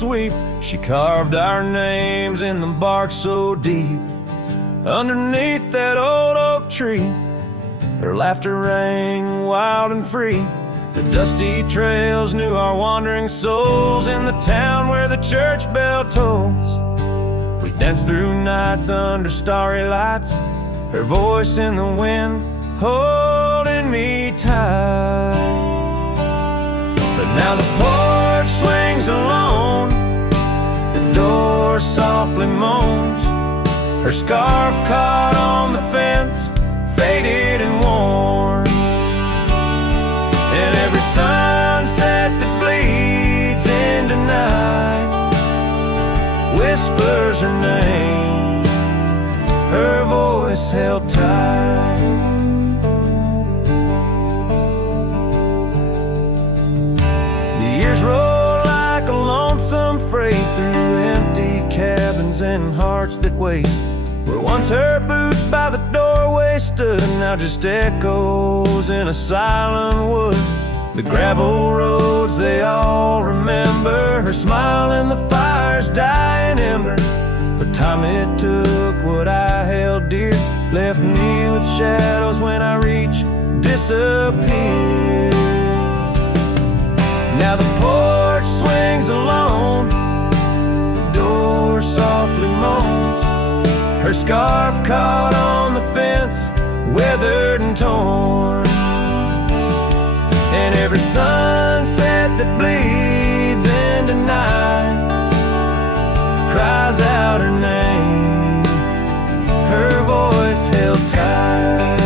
was weep. She carved our names in the bark so deep. Underneath that old oak tree, her laughter rang wild and free. The dusty trails knew our wandering souls. In the town where the church bell tolls, we danced through nights under starry lights, her voice in the wind holding me tight. But now the porch swings alone, the door softly moans, her scarf caught on the fence, faded and worn. And every sunset that bleeds into night whispers her name, her voice held tight. The years roll like a lonesome freight through empty cabins and hearts that wait. Where once her boots by the doorway stood, now just echoes in a silent wood. The gravel roads they all remember, her smile in the fire's dying ember. But time it took what I held dear, left me with shadows when I reach disappear. Now the porch swings alone, the door softly moans, her scarf caught on the fence, weathered and torn. And every sunset that bleeds into night cries out her name, her voice held tight.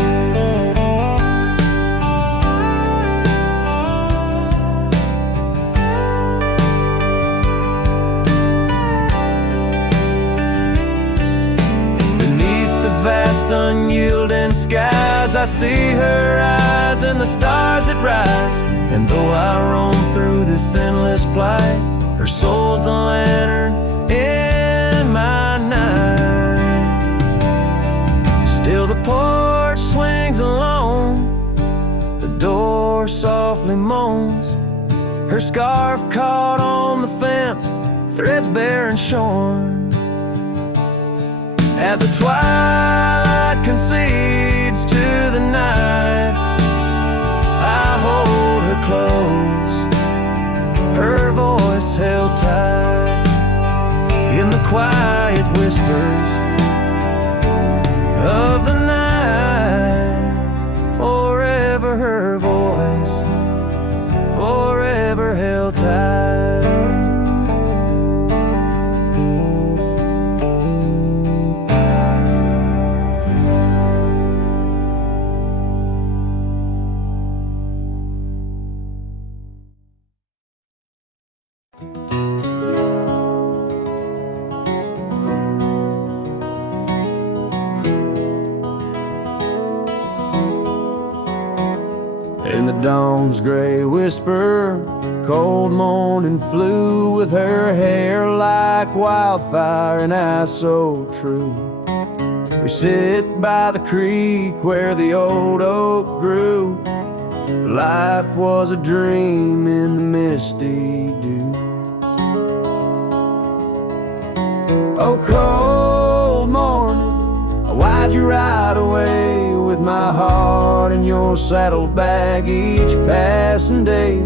Vast unyielding skies, I see her eyes and the stars that rise. And though I roam through this endless plight, her soul's a lantern in my night. Still the porch swings alone, the door softly moans, her scarf caught on the fence, threads bare and shorn. As the twilight concedes to the night, I hold her close, her voice held tight. In the quiet whispers of the night, forever her voice, forever held tight. In the dawn's gray whisper, cold morning flew, with her hair like wildfire and eyes so true. We sit by the creek where the old oak grew. Life was a dream in the misty dew. Oh, cold morning, why'd you ride away with my heart in your saddlebag each passing day?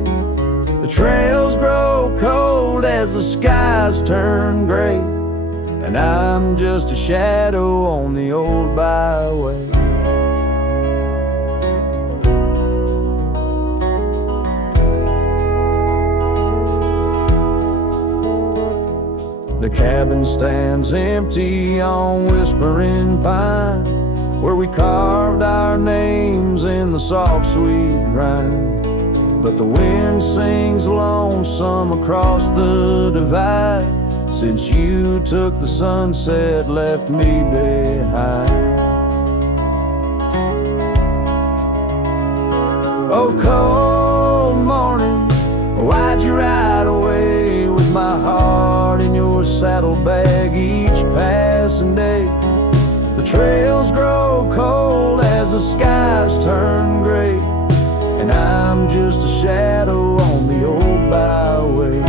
The trails grow cold as the skies turn gray, and I'm just a shadow on the old byway. The cabin stands empty on Whispering Pine, where we carved our names in the soft sweet rhyme. But the wind sings lonesome across the divide, since you took the sunset, left me behind. Oh, cold morning, why'd you ride away with my heart in your saddlebag each passing day? The trails grow cold as the skies turn gray, and I'm just a shadow on the old byway.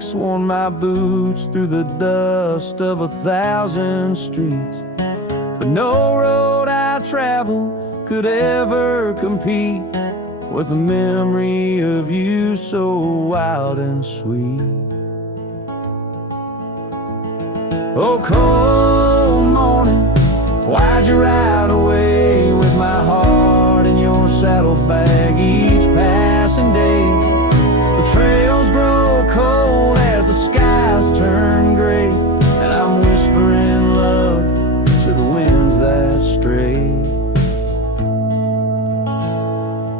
weeks, worn my boots through the dust of 1,000 streets. But no road I travel could ever compete with the memory of you so wild and sweet. Oh, cold morning, why'd you ride away with my heart in your saddlebag each passing day? The trails grow cold as the skies turn gray, and I'm whispering love to the winds that stray.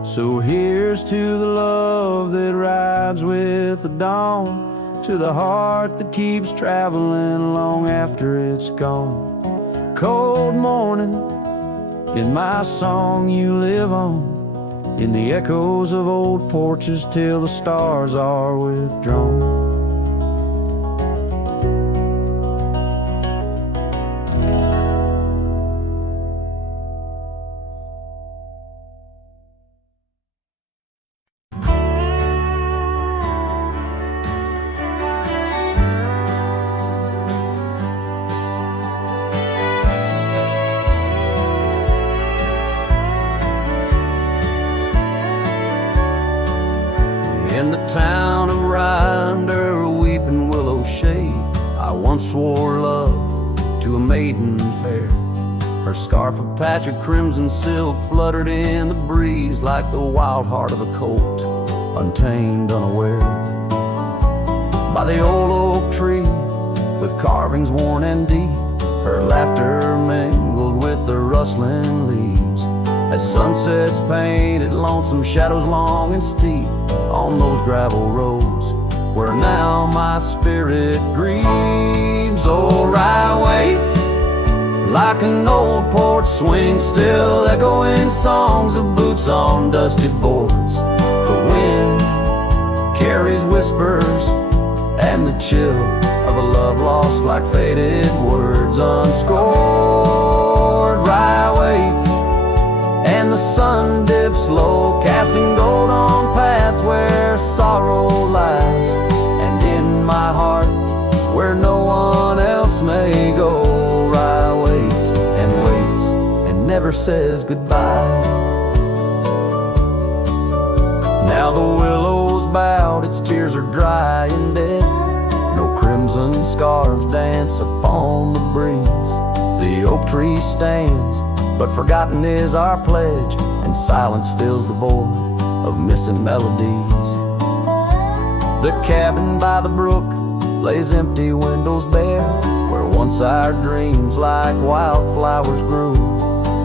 So here's to the love that rides with the dawn, to the heart that keeps traveling long after it's gone. Cold morning, in my song you live on, in the echoes of old porches till the stars are withdrawn. In the town of Rye, under a weeping willow shade, I once swore love to a maiden fair. Her scarf of patch of crimson silk fluttered in the breeze like the wild heart of a colt, untamed, unaware. By the old oak tree, with carvings worn and deep, her laughter mingled with the rustling leaves, as sunsets painted lonesome shadows long and steep on those gravel roads where now my spirit grieves. Oh, Rye waits like an old porch swing, still echoing songs of boots on dusty boards. The wind carries whispers and the chill of a love lost like faded words unscored. Rye waits and the sun dips low, casting gold on paths where sorrow lies, and in my heart where no one else may go. Rye waits and never says goodbye. Now the willow's bowed, its tears are dry and dead, no crimson scarves dance upon the breeze. The oak tree stands, but forgotten is our pledge, and silence fills the void of missing melodies. The cabin by the brook lays empty, windows bare, where once our dreams like wildflowers grew.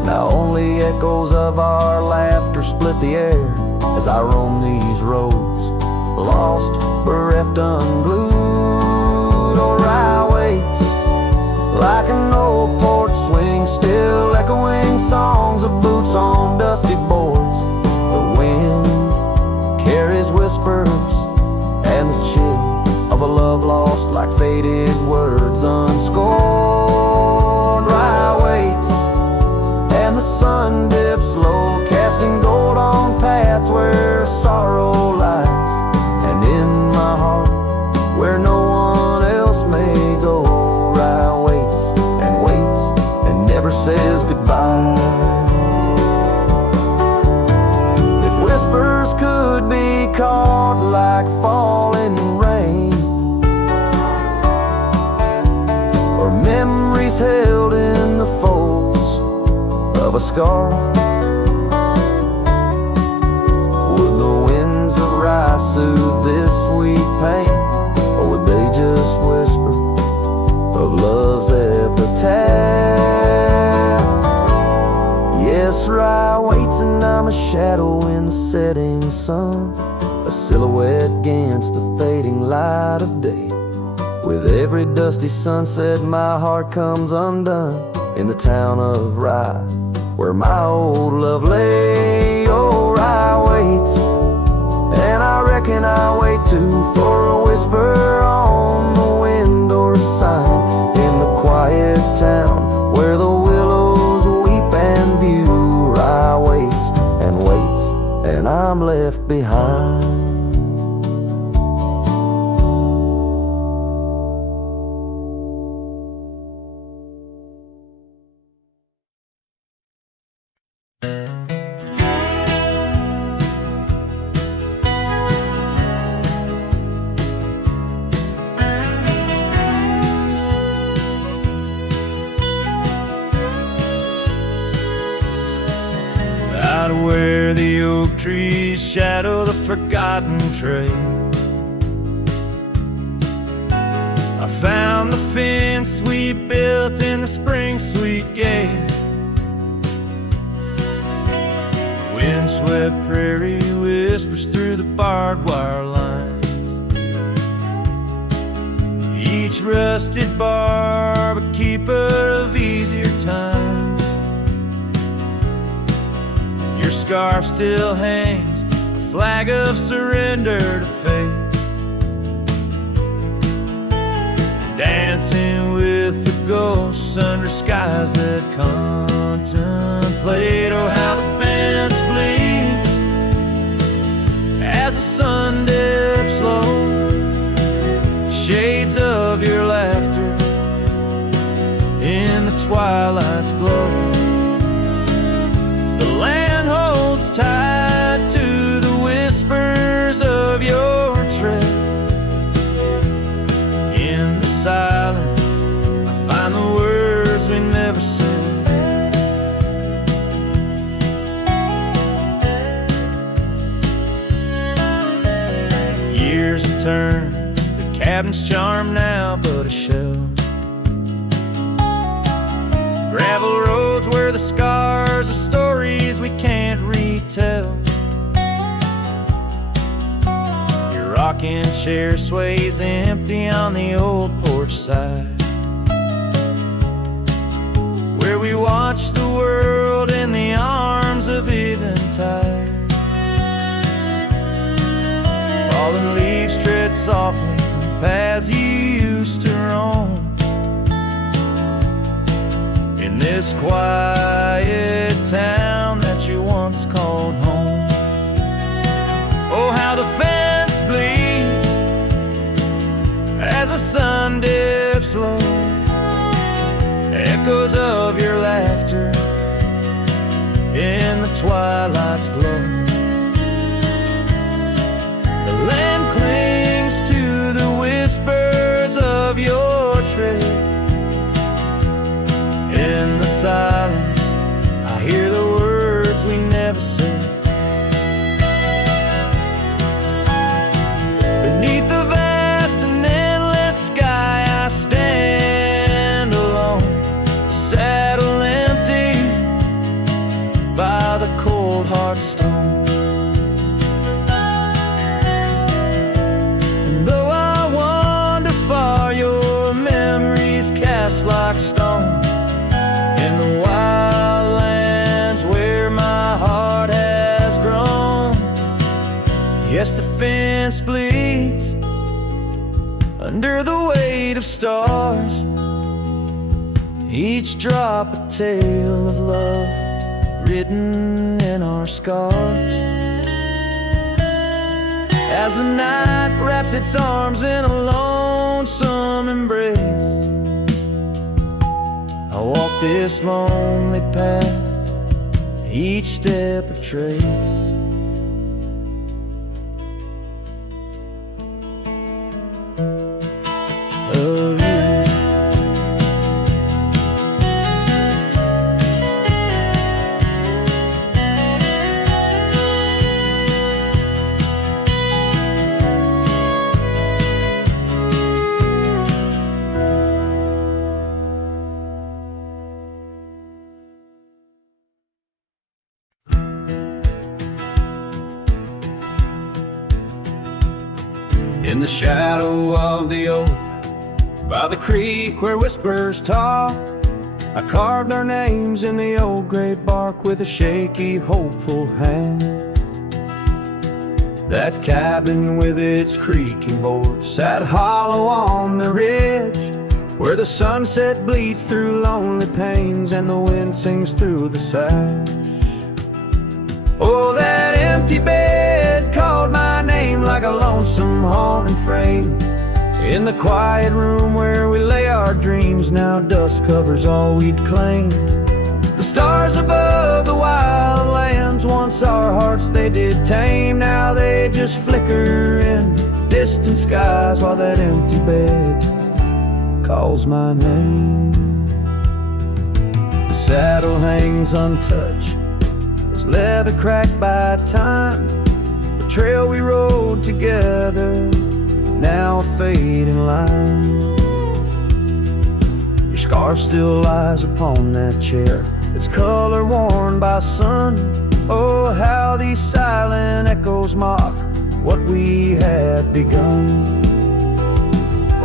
Now only echoes of our laughter split the air as I roam these roads, lost, bereft, unglued. Oh, Rye waits like an old porch swing, still echoing songs of boots on dusty boards. The wind carries whispers and the chill of a love lost like faded words unscored. Rye waits and the sun dips low, casting gold on paths where sorrow lies, and in my heart where no one else may go. Rye waits and never says goodbye. If whispers could be caught like falling rain, or memories held in the folds of a scar, would the winds of Rye soothe this sweet pain, or would they just whisper of love's epitaph? Yes, Rye waits and I'm a shadow in the setting sun, a silhouette against the fading light of day. With every dusty sunset my heart comes undone, in the town of Rye where my old love lay. Oh, Rye waits, and I reckon I'll wait too, for a whisper on the wind or a sign in the quiet town where the willows weep and view. Rye waits, and I'm left behind. Out where the oak trees shadow the forgotten trail, I found the fence we built in the spring sweet gale. Windswept prairie whispers through the barbed wire lines. Each rusted barb a keeper of easier times. Your scarf still hangs, a flag of surrender to fate. Dancing with the ghosts under skies that contemplate. Oh, how the fence bleeds as the sun dips low. Shades of your laughter in the twilight's glow. The land holds tight to the whispers of your tread. In the silence, I find the words we never said. Years have turned, the cabin's charmed now but a shell. Gravel roads where the scars are stories we can't retell. Your rocking chair sways empty on the old porch side, where we watch the world in the arms of eventide. Fallen leaves tread softly on paths you used to roam. In this quiet town that you once called home. Oh, how the fence bleeds as the sun dips low. Echoes of your laughter in the twilight's glow. The land clings to the whispers of your tread. In the silence, I hear the words we never said. Beneath the vast and endless sky, I stand alone, saddle empty by the cold hard stone. And though I wander far, your memories cast like stone. In the wild lands where my heart has grown. Yes, the fence bleeds under the weight of stars, each drop a tale of love written in our scars. As the night wraps its arms in a lonesome embrace, I walk this lonely path, each step a trace. Of you. In the shadow of the oak, by the creek where whispers talk, I carved our names in the old gray bark with a shaky, hopeful hand. That cabin with its creaking board sat hollow on the ridge, where the sunset bleeds through lonely panes and the wind sings through the sash. Oh, that empty bed called my name like a lonesome haunting frame. In the quiet room where we lay our dreams, now dust covers all we'd claimed. The stars above the wild lands, once our hearts they did tame, now they just flicker in distant skies while that empty bed calls my name. The saddle hangs untouched, its leather cracked by time. The trail we rode together, now a fading line. Your scarf still lies upon that chair, its color worn by sun. Oh, how these silent echoes mock what we had begun.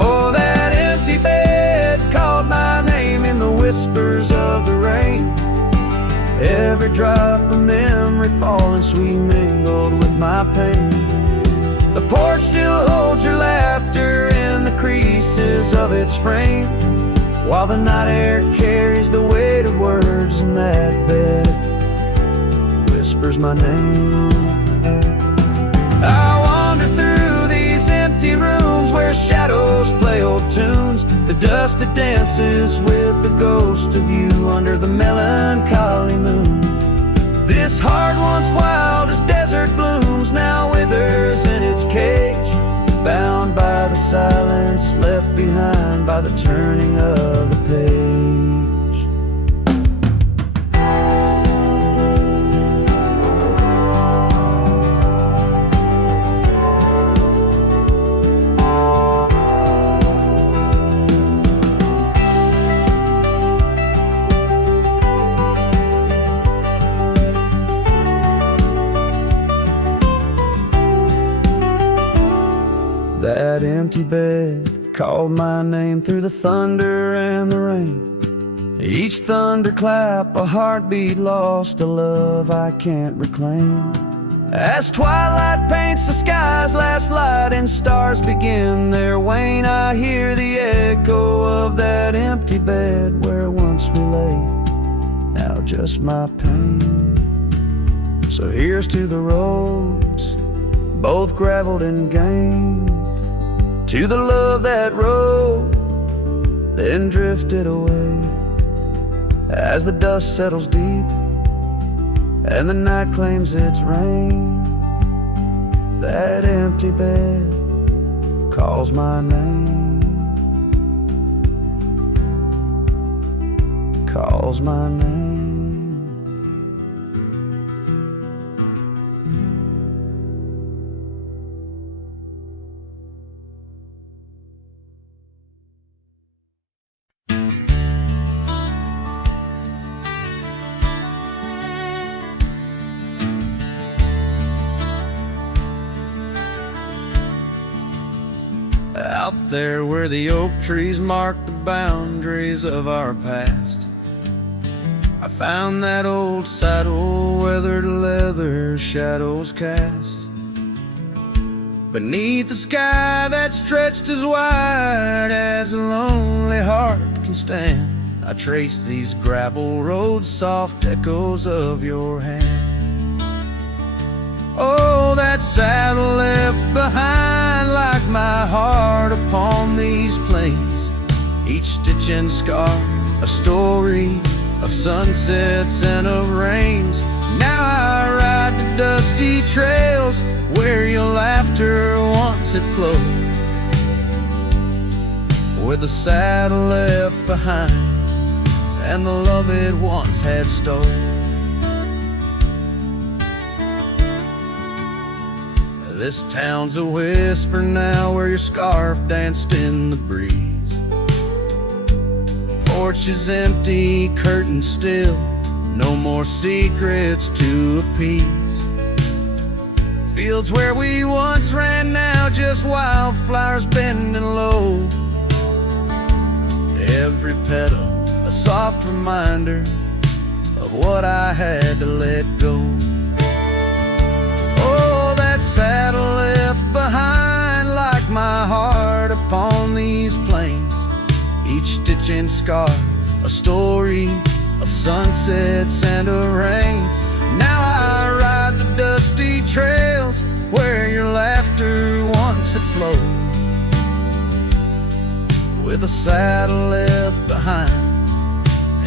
Oh, that empty bed called my name in the whispers of the rain. Every drop of memory falling sweet mingled with my pain. The porch still holds your laughter in the creases of its frame, while the night air carries the weight of words, and that bed whispers my name. I wander through these empty rooms where shadows play old tunes. The dust that dances with the ghost of you under the melancholy moon. This heart once wild as desert blooms now withers in its cage, bound by the silence left behind by the turning of the page. That empty bed called my name through the thunder and the rain. Each thunderclap a heartbeat lost, a love I can't reclaim. As twilight paints the sky's last light and stars begin their wane, I hear the echo of that empty bed where once we lay, now just my pain. So here's to the roads, both graveled and gained, to the love that rode, then drifted away. As the dust settles deep and the night claims its reign, that empty bed calls my name, calls my name. Out there where the oak trees mark the boundaries of our past, I found that old saddle, weathered leather, shadows cast. Beneath the sky that stretched as wide as a lonely heart can stand, I trace these gravel roads, soft echoes of your hand. Oh, that saddle left behind like my heart upon these plains. Each stitch and scar, a story of sunsets and of rains. Now I ride the dusty trails where your laughter once had flowed, with the saddle left behind and the love it once had stolen. This town's a whisper now where your scarf danced in the breeze. Porch is empty, curtains still, no more secrets to appease. Fields where we once ran now just wildflowers bending low. Every petal a soft reminder of what I had to let go. Saddle left behind like my heart upon these plains. Each stitch and scar, a story of sunsets and of rains. Now I ride the dusty trails where your laughter once had flowed, with a saddle left behind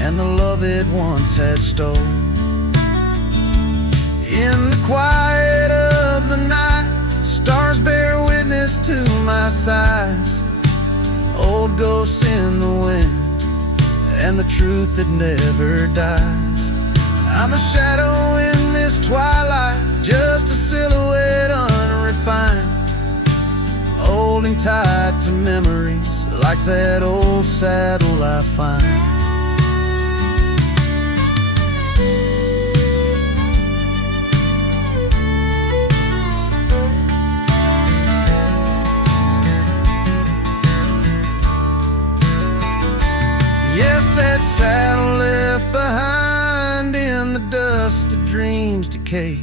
and the love it once had stole. In the quiet of the night, stars bear witness to my sighs. Old ghosts in the wind, and the truth that never dies. I'm a shadow in this twilight, just a silhouette unrefined, holding tight to memories like that old saddle I find. Yes, that saddle left behind in the dust of dreams decay,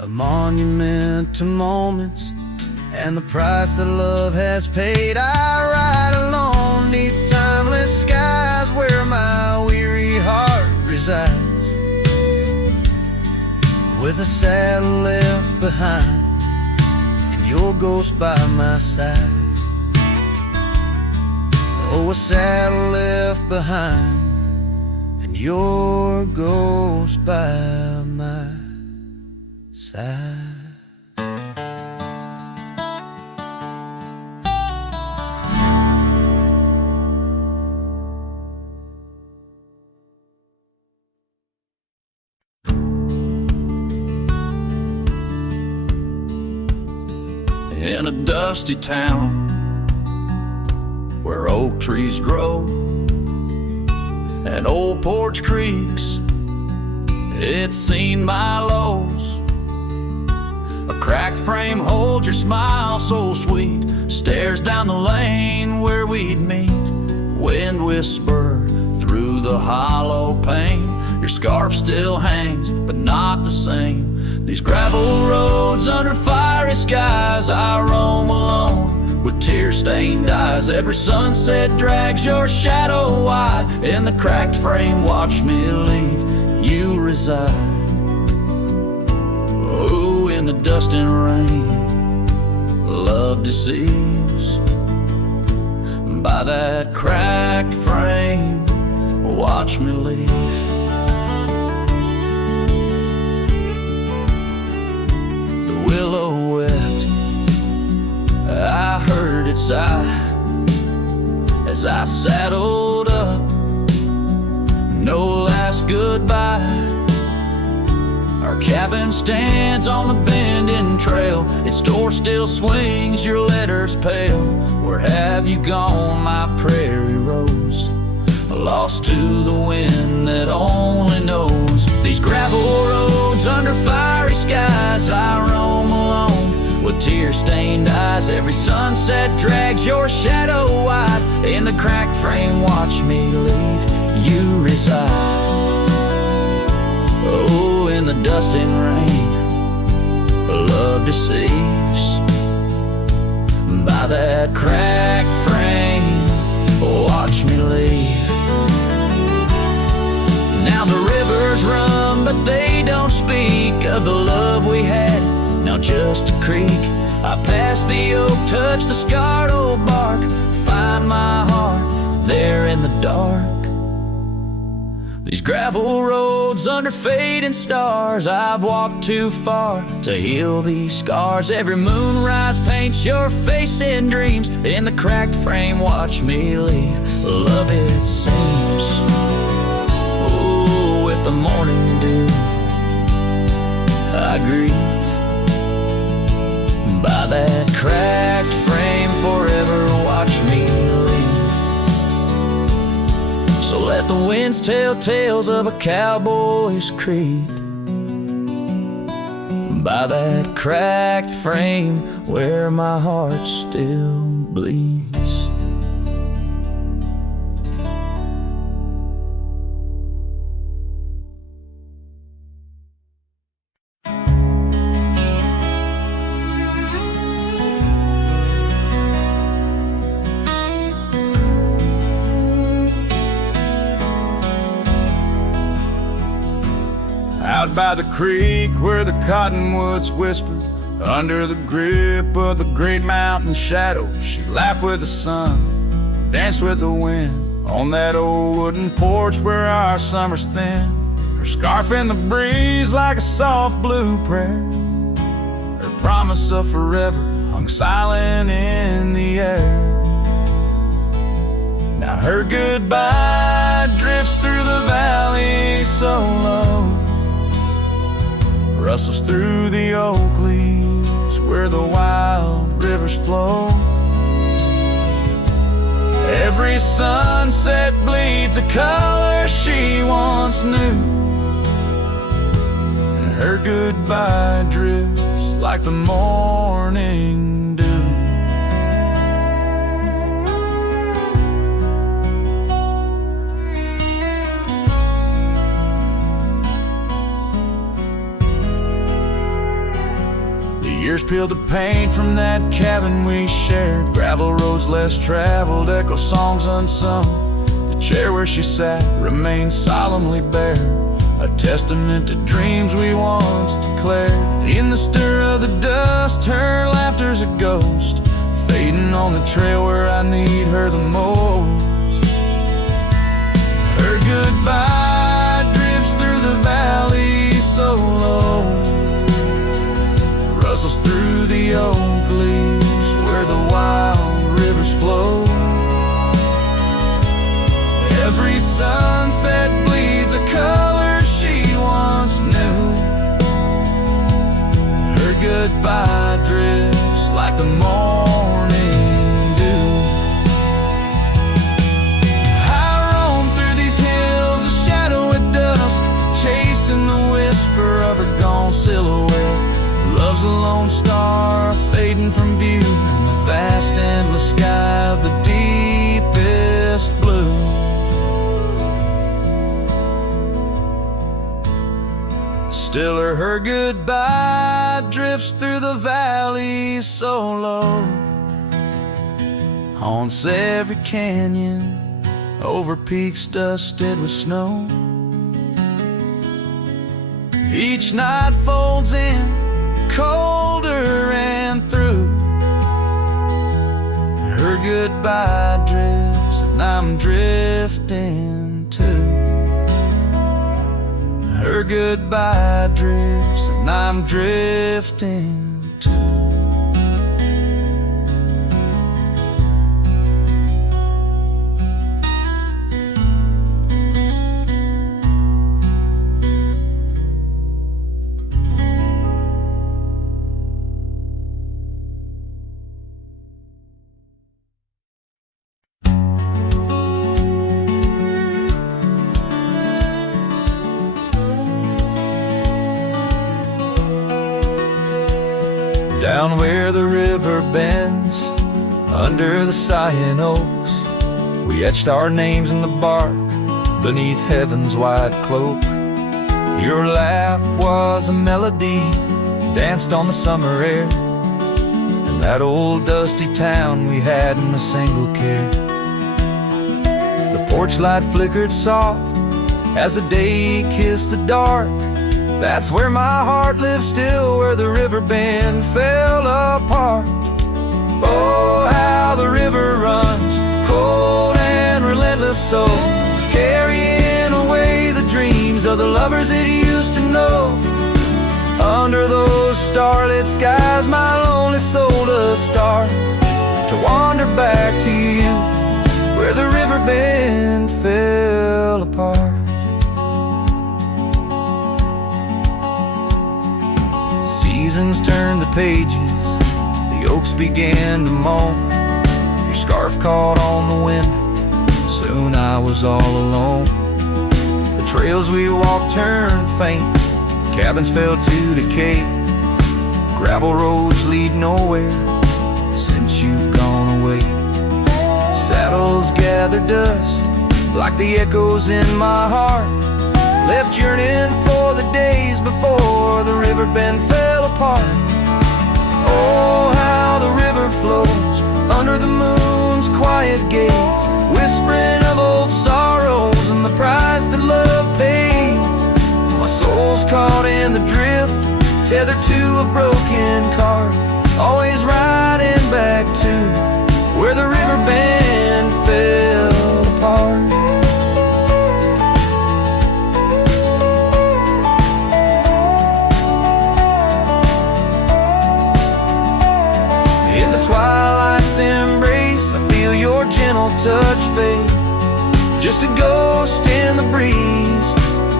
a monument to moments and the price that love has paid. I ride alone neath timeless skies where my weary heart resides, with a saddle left behind and your ghost by my side. Oh, a saddle left behind and your ghost by my side. In a dusty town where oak trees grow and old porch creaks, it's seen my lows. A cracked frame holds your smile so sweet, stares down the lane where we'd meet. Wind whisper through the hollow pane, your scarf still hangs but not the same. These gravel roads under fiery skies, I roam alone with tear-stained eyes. Every sunset drags your shadow wide. In the cracked frame, watch me leave, you reside. Oh, in the dust and rain, love deceives. By that cracked frame, watch me leave. The willow wept, I heard it sigh as I saddled up. No last goodbye. Our cabin stands on the bending trail, its door still swings, your letters pale. Where have you gone, my prairie rose? Lost to the wind that only knows. These gravel roads under fiery skies, I roam alone with tear-stained eyes. Every sunset drags your shadow wide. In the cracked frame, watch me leave, you reside. Oh, in the dust and rain, love deceives. By that cracked frame, watch me leave. Now the rivers run, but they don't speak of the love we had. Now just a creek. I pass the oak, touch the scarred old bark, find my heart there in the dark. These gravel roads under fading stars, I've walked too far to heal these scars. Every moonrise paints your face in dreams. In the cracked frame, watch me leave. Love, it seems, oh, with the morning dew, I grieve. By that cracked frame, forever watch me leave. So let the winds tell tales of a cowboy's creed. By that cracked frame where my heart still bleeds. Out by the creek where the cottonwoods whisper, under the grip of the great mountain shadow, she laughed with the sun, danced with the wind, on that old wooden porch where our summers thin. Her scarf in the breeze like a soft blue prayer. Her promise of forever hung silent in the air. Now her goodbye drifts through the valley so low, rustles through the oak leaves where the wild rivers flow. Every sunset bleeds a color she once knew, and her goodbye drifts like the morning dew. Years peeled the paint from that cabin we shared. Gravel roads less traveled, echo songs unsung. The chair where she sat remains solemnly bare, a testament to dreams we once declared. In the stir of the dust, her laughter's a ghost, fading on the trail where I need her the most. Her goodbye drifts through the valley so low, rustles through the oak leaves where the wild rivers flow. Every sunset bleeds a color she once knew. Her goodbye drifts like the morning dew. I roam through these hills, a shadow at dusk, chasing the whisper of her gone silhouette. Love's a lone star fading from view in the vast endless sky of the deepest blue. Still her goodbye drifts through the valley so low, haunts every canyon, over peaks dusted with snow. Each night folds in colder and through. Her goodbye drifts and I'm drifting too. Her goodbye drifts and I'm drifting too. Down where the river bends, under the sighing oaks, we etched our names in the bark, beneath heaven's wide cloak. Your laugh was a melody, danced on the summer air, in that old dusty town we hadn't a single care. The porch light flickered soft as the day kissed the dark. That's where my heart lives still, where the river bend fell apart. Oh, how the river runs, cold and relentless so, carrying away the dreams of the lovers it used to know. Under those starlit skies my lonely soul does start to wander back to you, where the river bend fell apart. Seasons turned the pages, the oaks began to moan. Your scarf caught on the wind, soon I was all alone. The trails we walked turned faint, cabins fell to decay. Gravel roads lead nowhere since you've gone away. Saddles gather dust like the echoes in my heart, left yearning for the days before the river bend fell apart. Oh, how the river flows under the moon's quiet gaze, whispering of old sorrows and the price that love pays. My soul's caught in the drift, tethered to a broken cart, always riding back to where the river bend fell apart.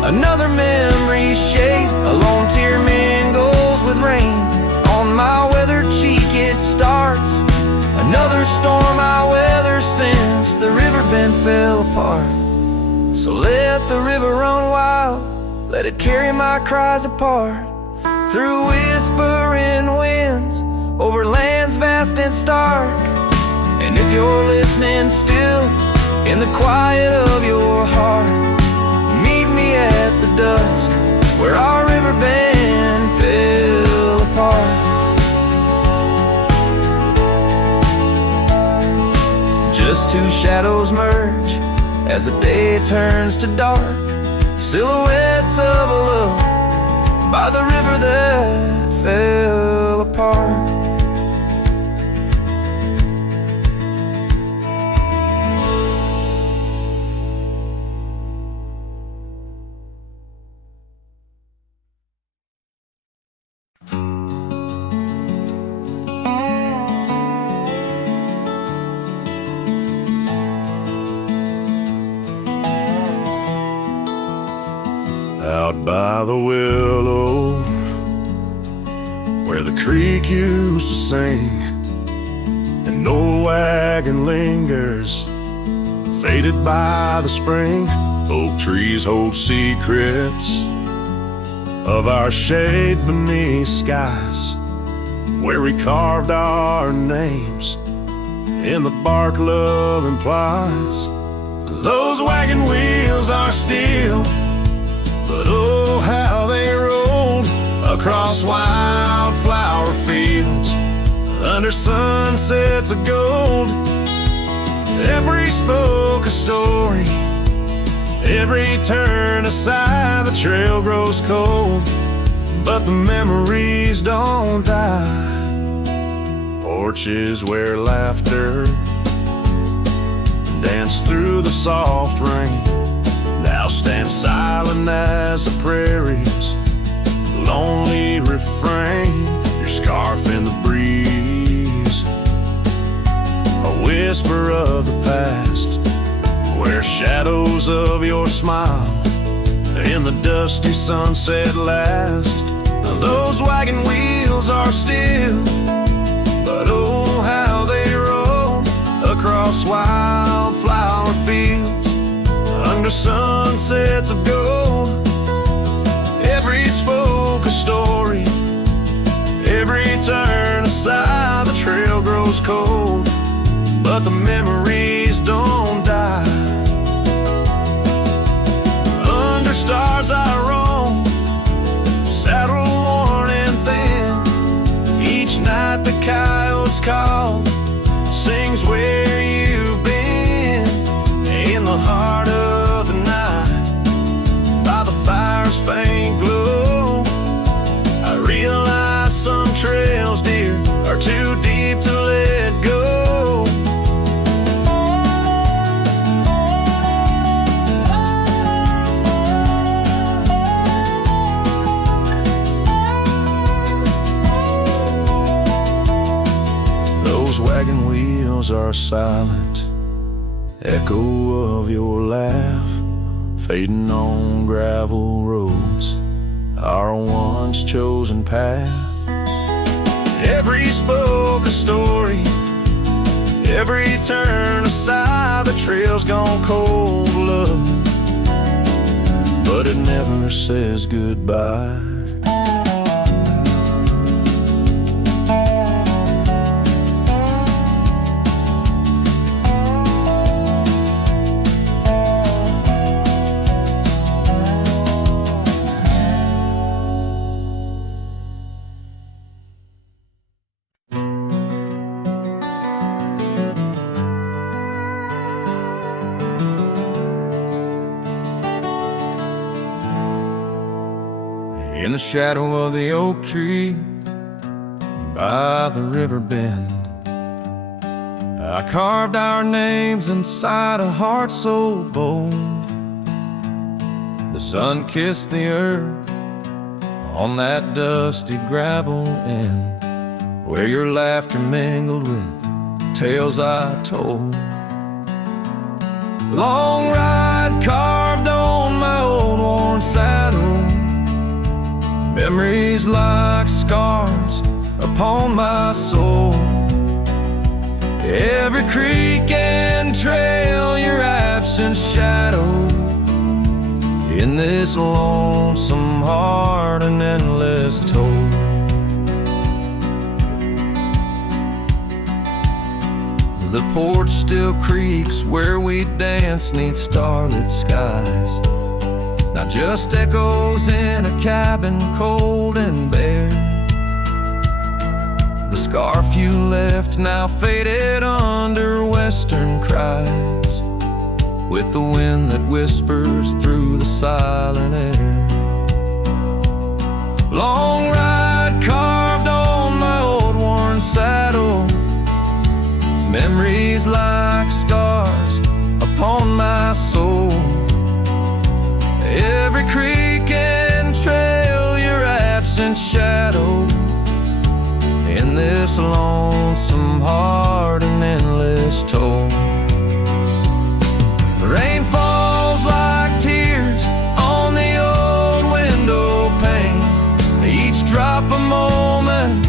Another memory shade, a lone tear mingles with rain. On my weathered cheek it starts. Another storm I weather since the riverbed fell apart. So let the river run wild, let it carry my cries apart. Through whispering winds, over lands vast and stark. And if you're listening still, in the quiet of your heart, meet me at the dusk, where our river band fell apart. Just two shadows merge as the day turns to dark, silhouettes of a love by the river that fell apart. Out by the willow, where the creek used to sing, an old wagon lingers, faded by the spring. Oak trees hold secrets of our shade beneath skies, where we carved our names in the bark love implies. Those wagon wheels are steel, but oh, how they rolled across wildflower fields, under sunsets of gold. Every spoke a story, every turn aside, the trail grows cold, but the memories don't die. Porches where laughter danced through the soft rain now stand silent as the prairie's lonely refrain. Your scarf in the breeze, a whisper of the past, where shadows of your smile in the dusty sunset last. Those wagon wheels are still, but oh, how they roll across wildflower fields, under sunsets of gold. Every spoke a story, every turn aside, the trail grows cold, but the memories don't die. Under stars I roam, saddle worn and thin. Each night the coyotes call, sings where you've been. In the heart of the night, by the fire's faint glow, I realize some trails, dear, are too deep to let go. Those wagon wheels are a silent echo of your laugh, fading on gravel roads, our once chosen path. Every spoke a story, every turn aside, the trail's gone cold, love, but it never says goodbye. In the shadow of the oak tree by the river bend, I carved our names inside a heart so bold. The sun kissed the earth on that dusty gravel end, where your laughter mingled with tales I told. Long ride carved on my old worn saddle, Memories like scars upon my soul. Every creek and trail, your absent shadow. In this lonesome heart, an endless toll. The porch still creaks where we dance 'neath starlit skies. Not just echoes in a cabin cold and bare. The scarf you left now faded under western cries, with the wind that whispers through the silent air. Long ride carved on my old worn saddle. Memories like scars upon my soul. Every creek and trail, your absent shadow. In this lonesome heart, an endless toll. Rain falls like tears on the old window pane. Each drop a moment,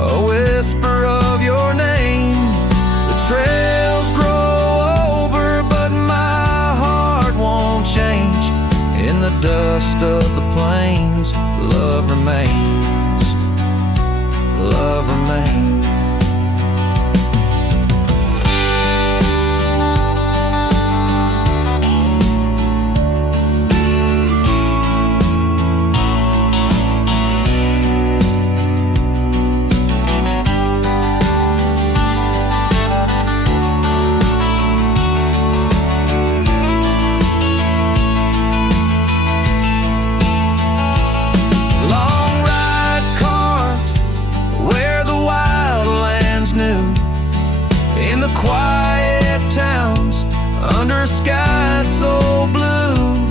a whisper of your name. The trails grow over, but my heart won't change. In the dust of the plains, love remains. Love remains. Quiet towns under a sky so blue,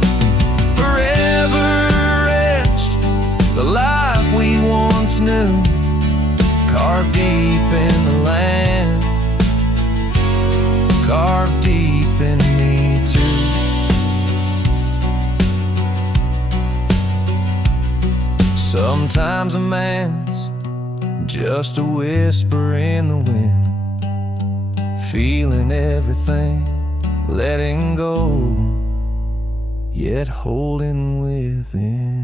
forever etched the life we once knew, carved deep in the land, carved deep in me too. Sometimes a man's just a whisper in the wind, feeling everything, letting go, yet holding within.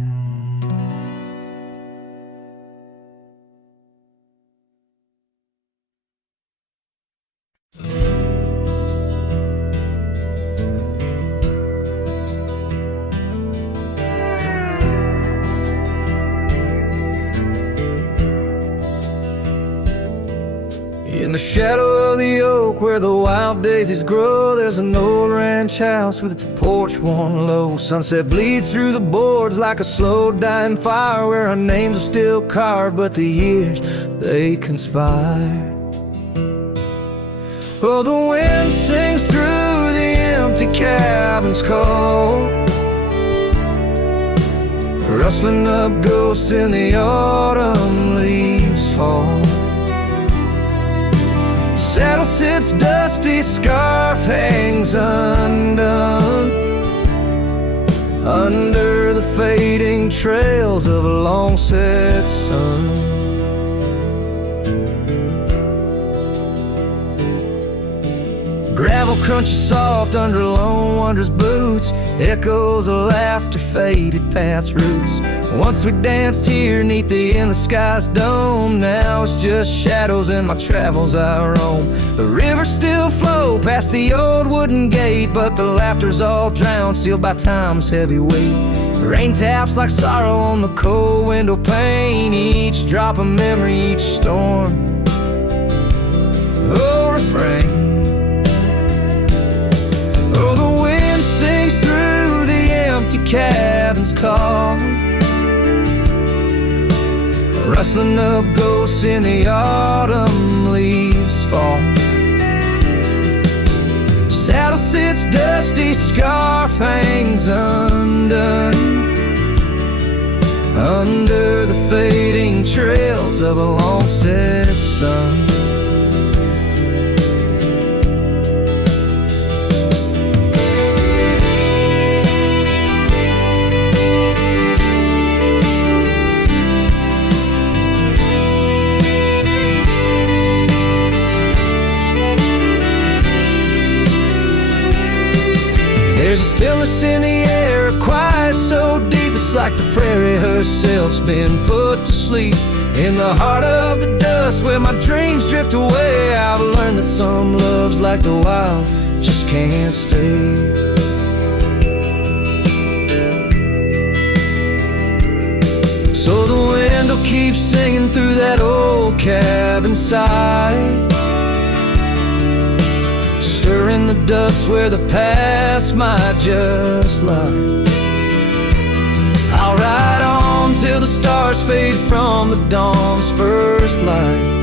In the shadow of the oak where the wild daisies grow, there's an old ranch house with its porch worn low. Sunset bleeds through the boards like a slow dying fire, where our names are still carved, but the years, they conspire. Oh, the wind sings through the empty cabin's call, rustling up ghosts in the autumn leaves fall. Saddle sits dusty, scarf hangs undone, under the fading trails of a long set sun. Gravel crunches soft under lone wanderer's boots, echoes of laughter faded past roots. Once we danced here neath the endless sky's dome, now it's just shadows in my travels I roam. The rivers still flow past the old wooden gate, but the laughter's all drowned, sealed by time's heavy weight. Rain taps like sorrow on the cold window pane, each drop a memory, each storm. Oh, refrain. Oh, the wind sings through the empty cabin's call, rustling up ghosts in the autumn leaves fall. Saddle sits dusty, scarf hangs undone, under the fading trails of a long set sun. in the air, a quiet so deep it's like the prairie herself's been put to sleep. In the heart of the dust where my dreams drift away, I've learned that some loves like the wild just can't stay. So the wind will keep singing through that old cabin side, stirring the dust where the past might just lie. I'll ride on till the stars fade from the dawn's first light,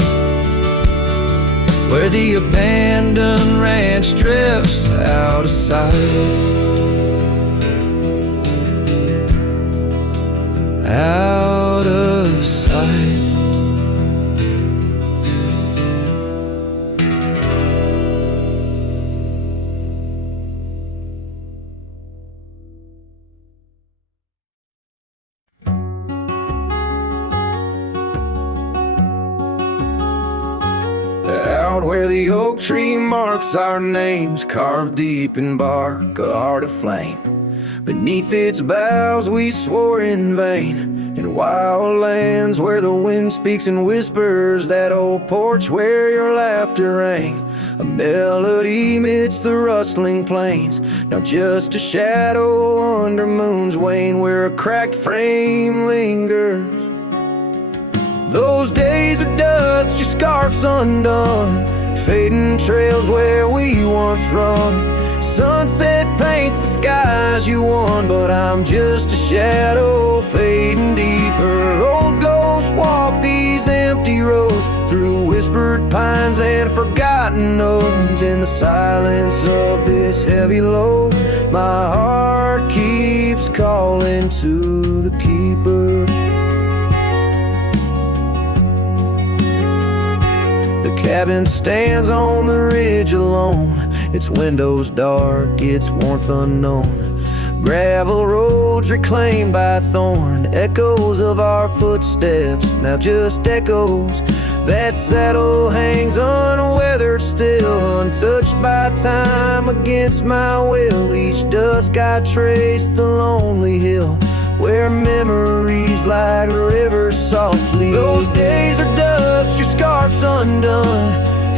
where the abandoned ranch drifts out of sight. Out of sight. Out where the oak tree marks our names, carved deep in bark, a heart of flame. Beneath its boughs we swore in vain, in wild lands where the wind speaks and whispers, that old porch where your laughter rang, a melody amidst the rustling plains. Now just a shadow under moon's wane, where a cracked frame lingers. Those days of dust, your scarf's undone, fading trails where we once run. Sunset paints the skies you won, but I'm just a shadow fading deeper. Old ghosts walk these empty roads, through whispered pines and forgotten notes. In the silence of this heavy load, my heart keeps calling to the keeper. The cabin stands on the ridge alone, its windows dark, its warmth unknown. Gravel roads reclaimed by thorn, echoes of our footsteps, now just echoes. That saddle hangs unweathered still, untouched by time against my will. Each dusk I trace the lonely hill, where memories like rivers softly. Those days are dust, your scarf's undone,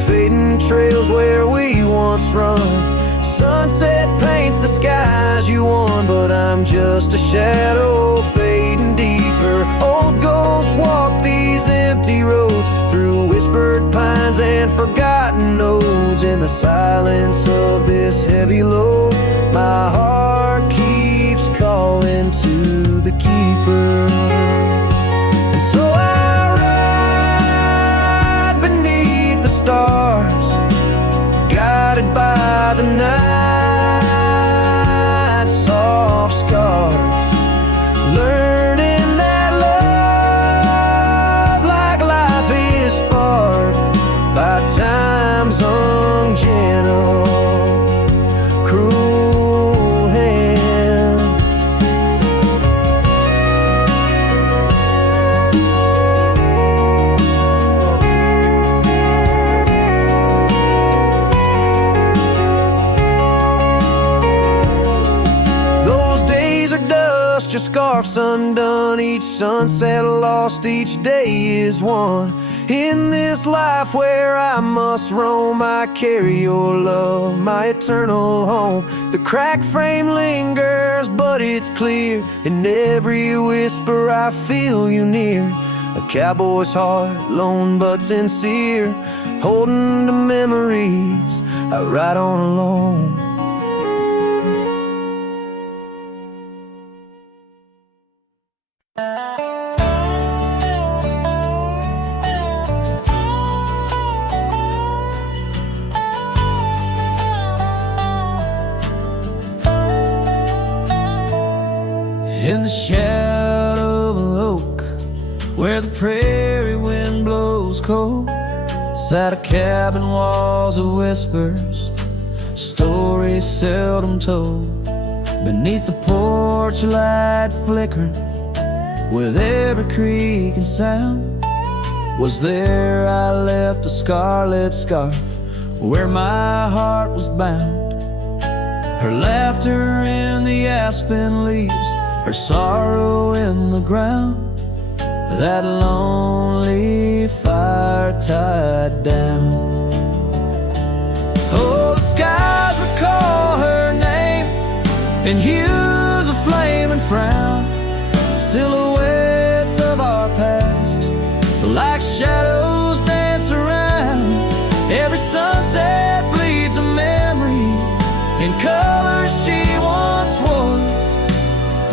fading trails where we once run. Sunset paints the skies you won, but I'm just a shadow fading deeper. Old ghosts walk these empty roads, through whispered pines and forgotten notes. In the silence of this heavy load, my heart keeps calling to the keeper. And so I ride beneath the stars, guided by the night's soft scars, learning that love, like life, is sparred by time's ungentle, cruel hands. Those days are dust, your scarf's undone, each sunset lost, each day is won. In this life where I must roam, I carry your love, my eternal home. The cracked frame lingers, but it's clear, in every whisper I feel you near. A cowboy's heart, lone but sincere, holding to memories, I ride on alone. In the shadow of an oak, where the prairie wind blows cold, sat a cabin, walls of whispers, stories seldom told. Beneath the porch light flickering, with every creak and sound, was there I left a scarlet scarf, where my heart was bound. her laughter in the aspen leaves, her sorrow in the ground. That lonely fire tied down. Oh, the skies recall her name in hues of flame and frown. Silhouettes of our past, like shadows dance around. Every sunset bleeds a memory in colors she once wore.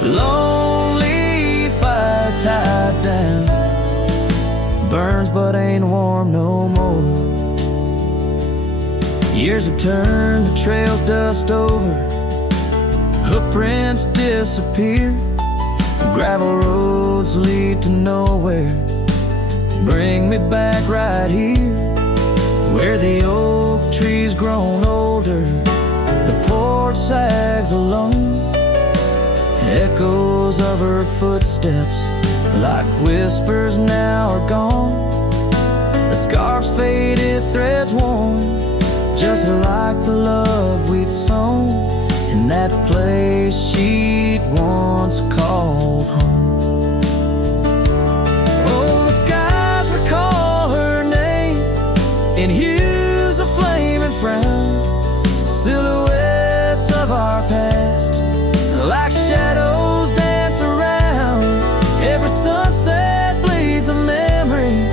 Lonely fire tied down, burns but ain't warm no more. Years have turned the trails dust over, hoofprints disappear. Gravel roads lead to nowhere. Bring me back right here, where the oak tree's grown older, the porch sags alone. Echoes of her footsteps, like whispers, now are gone. The scarf's faded, threads worn, just like the love we'd sown in that place she'd once called home. Oh, the skies recall her name in hues of flame and frown. Silhouettes of our past, like shadows dance around. Every sunset bleeds a memory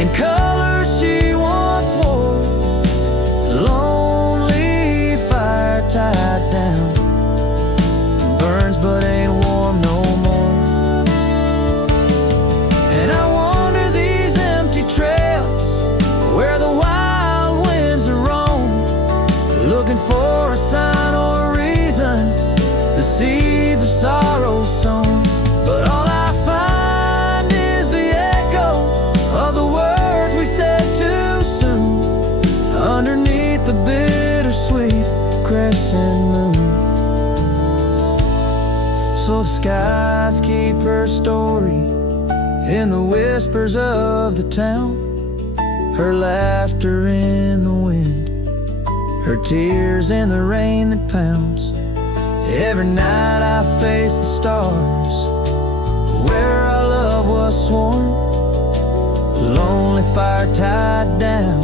in colors she once wore. Lonely fire tied down, burns but ain't warm no more. And I wander these empty trails where the wild winds are roam, looking for a sign or a reason, the seeds of sorrow sown. But all I find is the echo of the words we said too soon, underneath the bittersweet crescent moon. So the skies keep her story in the whispers of the town, her laughter in the wind, her tears in the rain that pounds. Every night I face the stars, where our love was sworn. Lonely fire tied down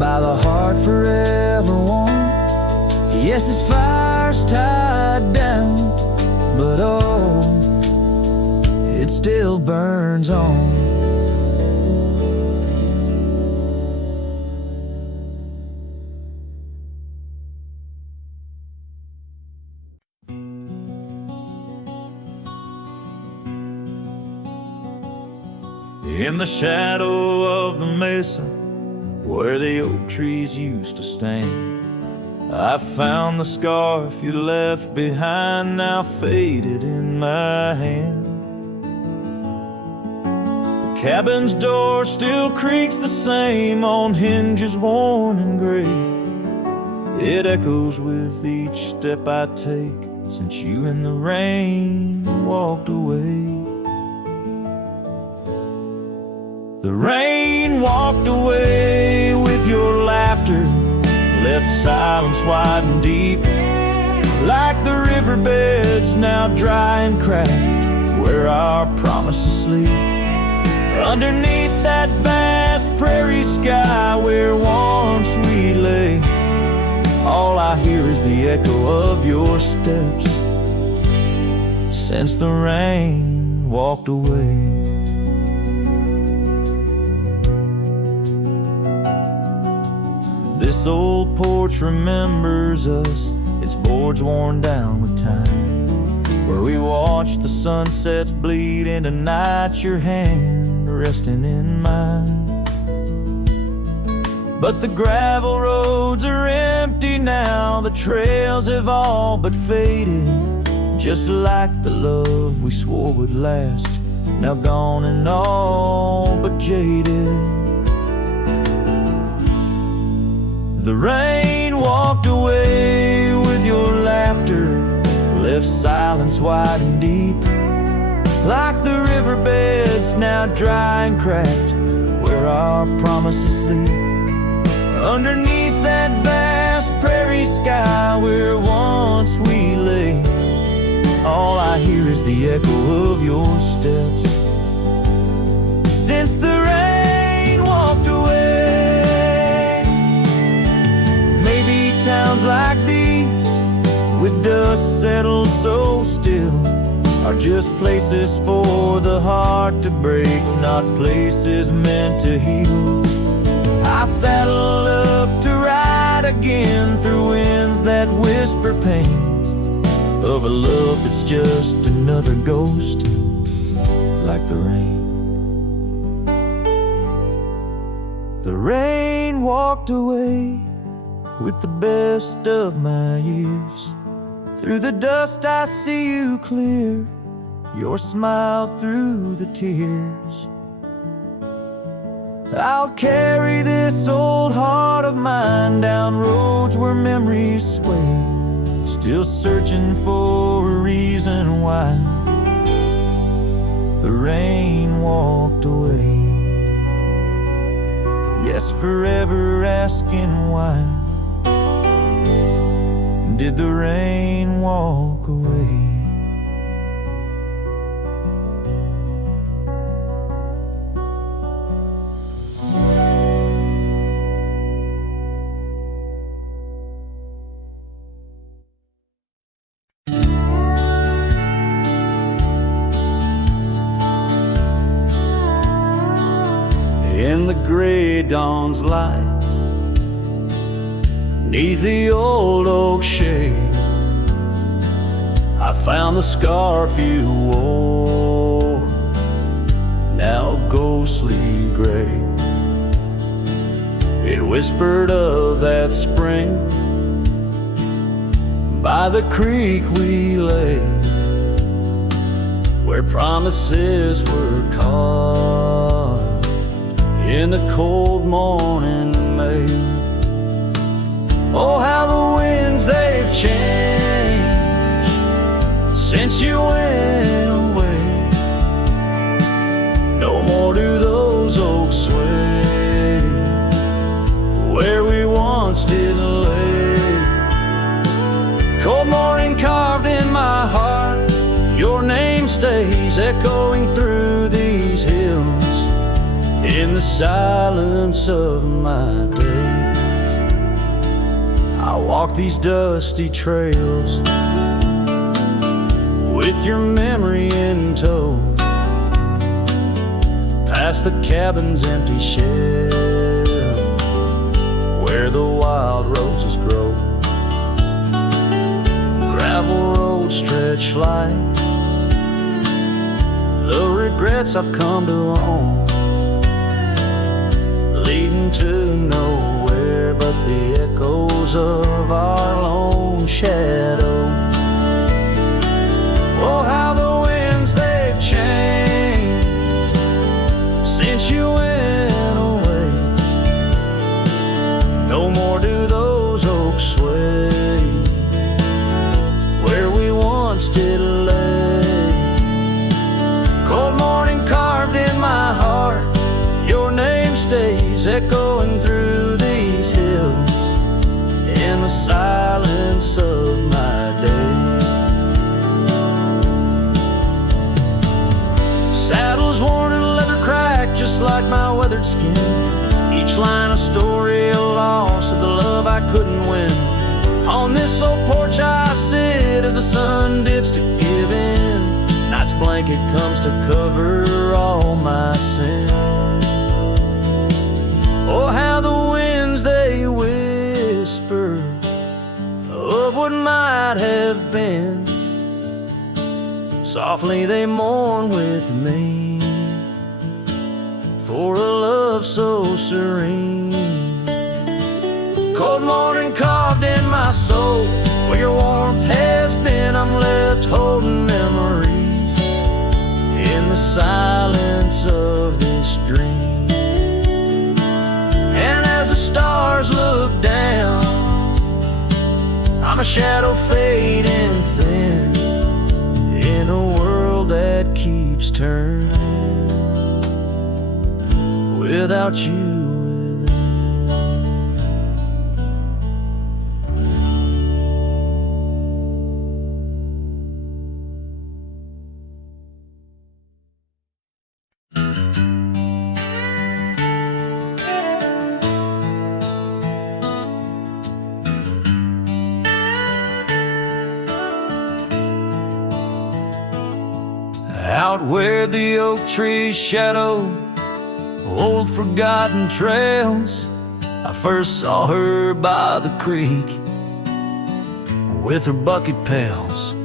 by the heart forever warm. Yes, this fire's tied down, but oh, it still burns on. In the shadow of the mesa, where the oak trees used to stand, I found the scarf you left behind, now faded in my hand. The cabin's door still creaks the same on hinges worn and gray. It echoes with each step I take since you in the rain walked away. The rain walked away with your laughter, left silence wide and deep, like the riverbeds now dry and cracked, where our promises sleep. Underneath that vast prairie sky where once we lay, all I hear is the echo of your steps since the rain walked away. This old porch remembers us, its boards worn down with time, where we watched the sunsets bleed into night, your hand resting in mine. But the gravel roads are empty now, the trails have all but faded, just like the love we swore would last, now gone and all but jaded. The rain walked away with your laughter, left silence wide and deep, like the riverbeds now dry and cracked, where our promises sleep. Underneath that vast prairie sky where once we lay. All I hear is the echo of your steps. Since the rain walked away, maybe towns like these, with dust settled so still, are just places for the heart to break, not places meant to heal. I saddle up to ride again through winds that whisper pain of a love that's just another ghost, like the rain. The rain walked away with the best of my years. Through the dust I see you clear, your smile through the tears. I'll carry this old heart of mine down roads where memories sway, still searching for a reason why the rain walked away. Yes, forever asking why did the rain walk away? In the gray dawn's light, 'neath the old oak shade, I found the scarf you wore, now ghostly gray. It whispered of that spring by the creek we lay, where promises were carved in the cold morning May. Oh, how the winds they've changed since you went away. No more do those oaks sway where we once did lay. Cold morning carved in my heart, your name stays echoing through these hills in the silence of my days. I walk these dusty trails with your memory in tow, past the cabin's empty shell where the wild roses grow. Gravel roads stretch like the regrets I've come to own, leading to nowhere but the echoes of our lone shadow. Oh, how the winds they've changed since you went away. No more do those oaks sway where we once did lay. Cold morning carved in my heart, your name stays echoing through these hills in the silence of my days. Saddles worn and leather cracked just like my weathered skin, each line a story, a loss of the love I couldn't win. On this old porch I sit as the sun dips to give in, night's blanket comes to cover all my sins. Oh, how the winds they whisper of what might have been, softly they mourn with me for a love so serene. Cold morning carved in my soul, where your warmth has been, I'm left holding memories in the silence of this dream. And as the stars look down, I'm a shadow fading thin in a world that keeps turning without you within. Out where the oak trees shadow old forgotten trails, I first saw her by the creek with her bucket pails.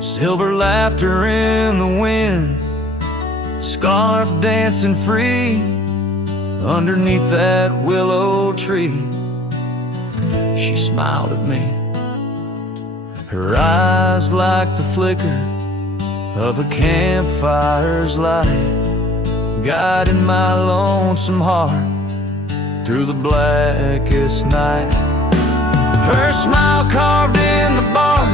Silver laughter in the wind, scarf dancing free underneath that willow tree. She smiled at me, her eyes like the flicker of a campfire's light, guiding my lonesome heart through the blackest night. Her smile carved in the bark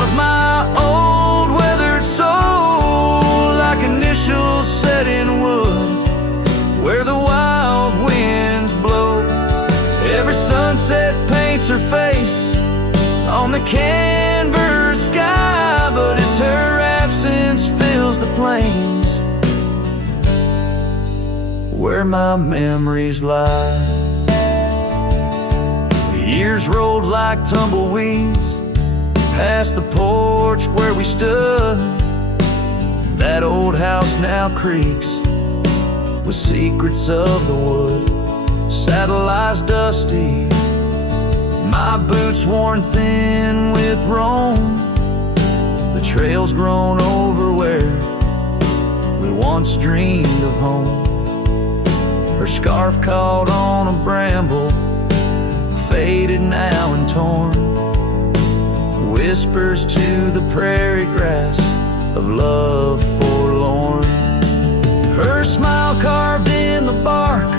of my old weathered soul, like initials set in wood where the wild winds blow. Every sunset paints her face on the canvas sky, but it's her absence fills the plains where my memories lie. The years rolled like tumbleweeds past the porch where we stood. That old house now creaks with secrets of the wood. Saddle eyes dusty, my boots worn thin with Rome. The trail's grown over where we once dreamed of home. Her scarf caught on a bramble, faded now and torn, whispers to the prairie grass of love forlorn. Her smile carved in the bark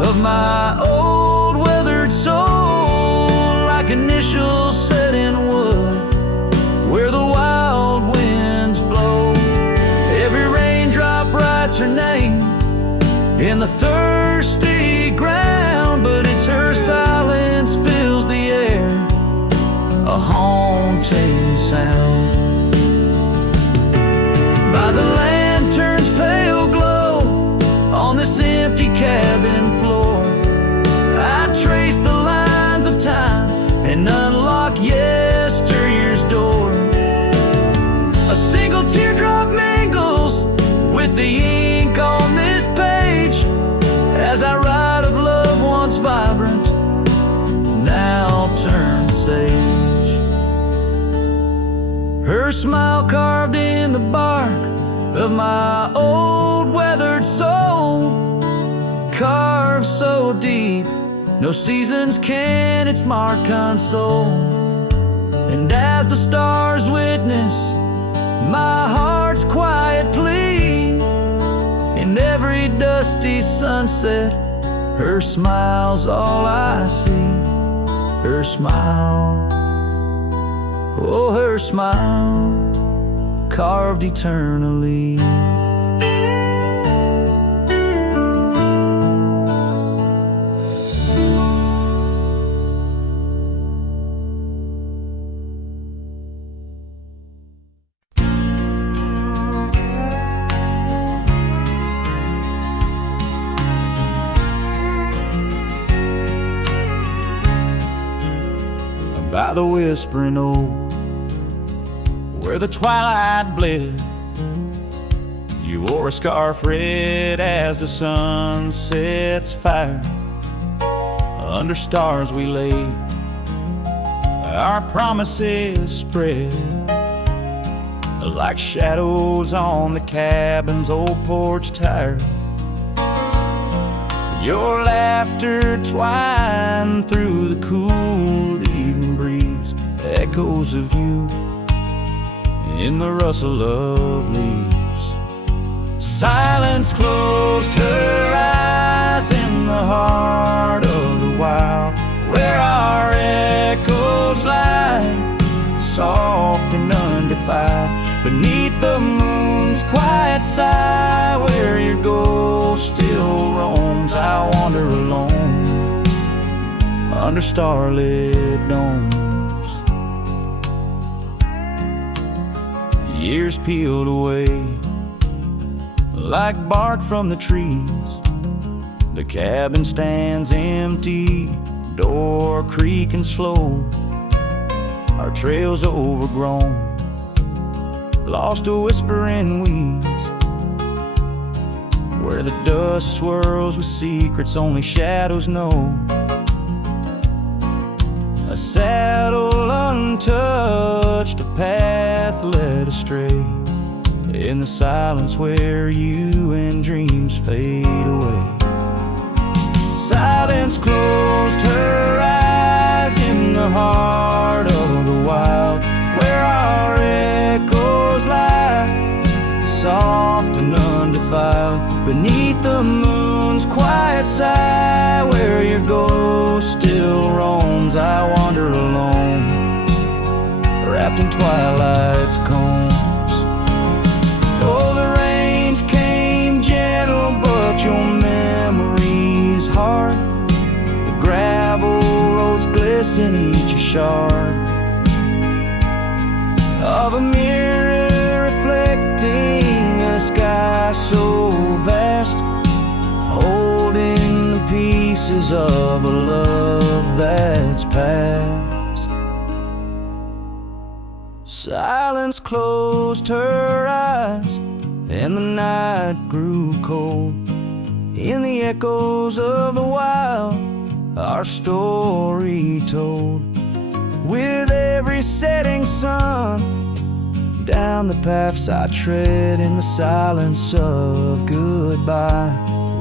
of my old weathered soul, like initials set in wood where the wild winds blow. Every raindrop writes her name in the thirsty ground, but it's her silence fills the air, a haunting sound. By the lantern's pale glow on this empty cabin floor, I trace the lines of time and unlock yesteryear's door. A single teardrop mingles with the ink on this page as I write of love once vibrant, now turned sage. Her smile carved in the bark of my old weathered soul, carved so deep no seasons can its mark console. And as the stars witness my heart's quiet plea, in every dusty sunset her smile's all I see. Her smile, oh her smile, carved eternally. By the whispering oak, where the twilight bled, you wore a scarf red as the sun sets fire. Under stars we laid our promises spread, like shadows on the cabin's old porch tire. Your laughter twined through the cool evening breeze, echoes of you in the rustle of leaves. Silence closed her eyes in the heart of the wild, where our echoes lie, soft and undefiled, beneath the moon's quiet sigh, where your ghost still roams. I wander alone under starlit domes. Years peeled away like bark from the trees. The cabin stands empty, door creaking slow. Our trail's overgrown, lost to whispering weeds, where the dust swirls with secrets only shadows know. A saddle untouched, a path led astray, in the silence where you and dreams fade away. Silence closed her eyes in the heart of the wild, where our echoes lie, soft and undefiled, beneath the moon's quiet sigh, where your ghost still roams. I wander alone, wrapped in twilight's combs. Oh, the rains came gentle, but your memory's hard. The gravel roads glisten, each a shard of a mirror reflecting a sky so vast, holding the pieces of a love that's past. Silence closed her eyes, and the night grew cold. In the echoes of the wild, our story told. With every setting sun, down the paths I tread in the silence of goodbye,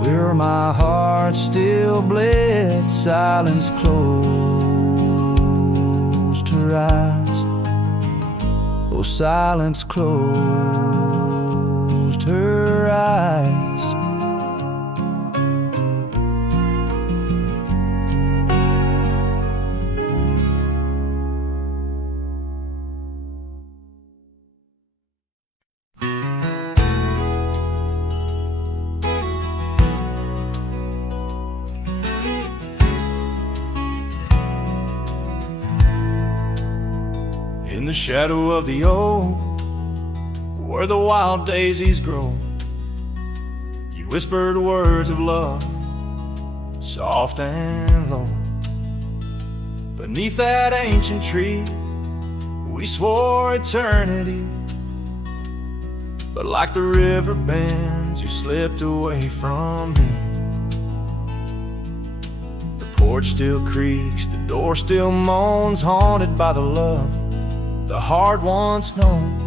where my heart still bled. Silence closed her eyes. Oh, silence closed her eyes. In the shadow of the oak, where the wild daisies grow, you whispered words of love, soft and low. Beneath that ancient tree, we swore eternity, but like the river bends, you slipped away from me. The porch still creaks, the door still moans, haunted by the love the heart once known.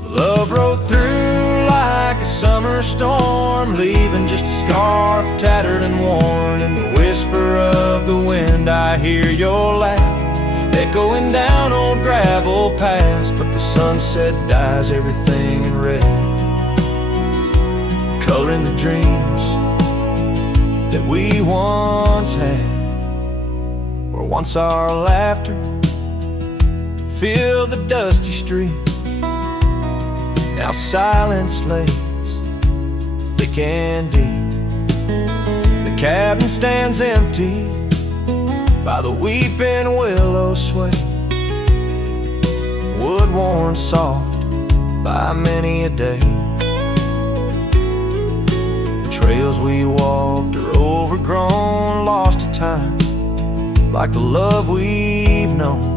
Love rode through like a summer storm, leaving just a scarf tattered and worn. In the whisper of the wind I hear your laugh, echoing down old gravel paths. But the sunset dyes everything in red, coloring the dreams that we once had, where once our laughter filled the dusty street. Now silence lays thick and deep. The cabin stands empty by the weeping willow sway, wood worn soft by many a day. The trails we walked are overgrown, lost to time, like the love we've known.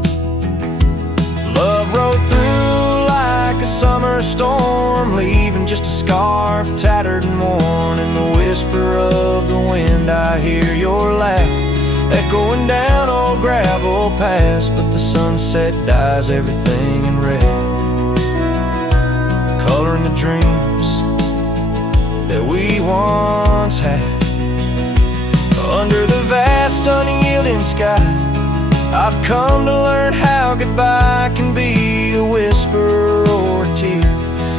Love rode through like a summer storm, leaving just a scarf tattered and worn. In the whisper of the wind I hear your laugh, echoing down old gravel paths. But the sunset dyes everything in red, coloring the dreams that we once had. Under the vast unyielding sky, I've come to learn how goodbye can be a whisper or a tear,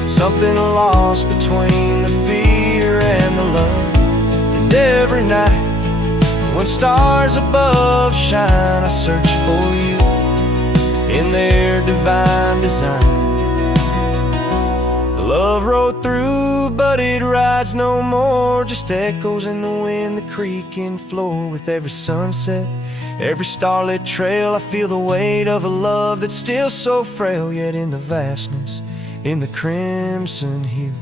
something lost between the fear and the love. And every night when stars above shine, I search for you in their divine design. Love rode through, but it rides no more, just echoes in the wind, the creaking floor. With every sunset, every starlit trail, I feel the weight of a love that's still so frail, yet in the vastness, in the crimson hue,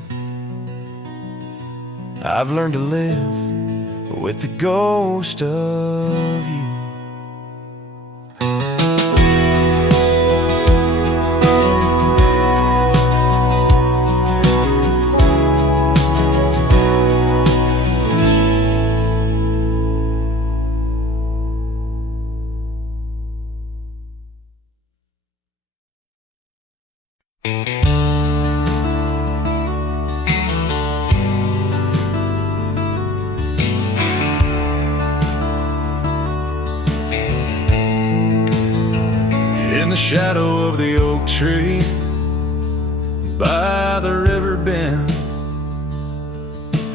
I've learned to live with the ghost of you. the shadow of the oak tree by the river bend.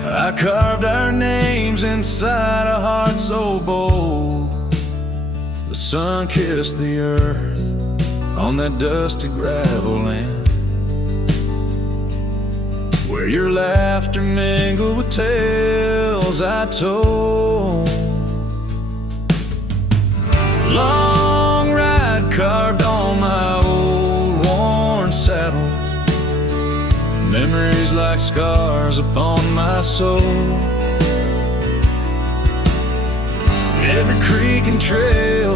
I carved our names inside a heart so bold. The sun kissed the earth on that dusty gravel land, where your laughter mingled with tales I told. Long ride carved on my old worn saddle, memories like scars upon my soul. Every creek and trail,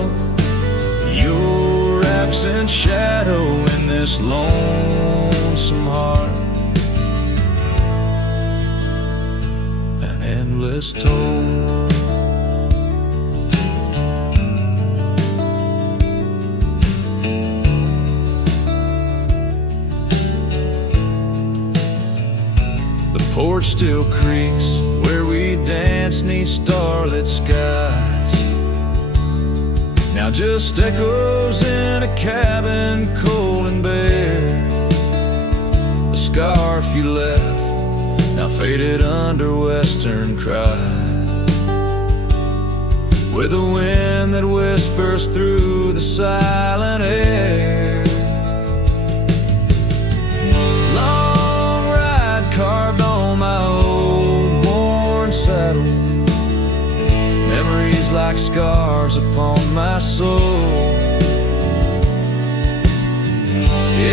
your absent shadow in this lonesome heart, an endless toll. The porch still creaks where we dance 'neath starlit skies. Now just echoes in a cabin cold and bare. The scarf you left, now faded under western cries, with a wind that whispers through the silent air. Long ride carved on my old worn saddle, memories like scars upon my soul.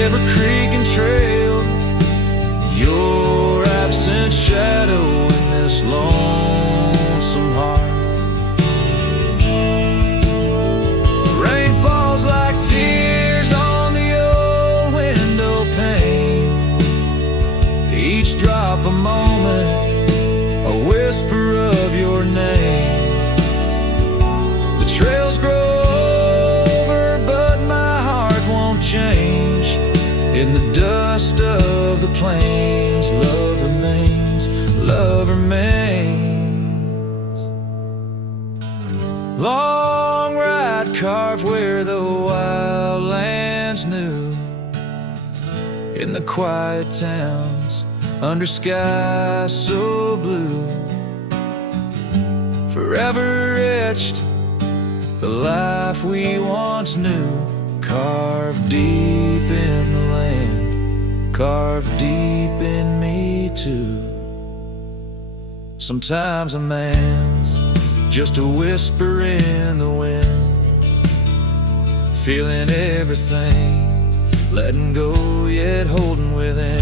Every creek and trail, your absent shadow in this lonesome heart. Rain falls like tears on the old window pane, each drop a moment, a whisper of your name. Trails grow over, but my heart won't change. In the dust of the plains, love remains, love remains. Long ride carved where the wildlands knew, in the quiet towns, under skies so blue, forever etched the life we once knew, carved deep in the land, carved deep in me too. Sometimes a man's just a whisper in the wind, feeling everything, letting go yet holding within.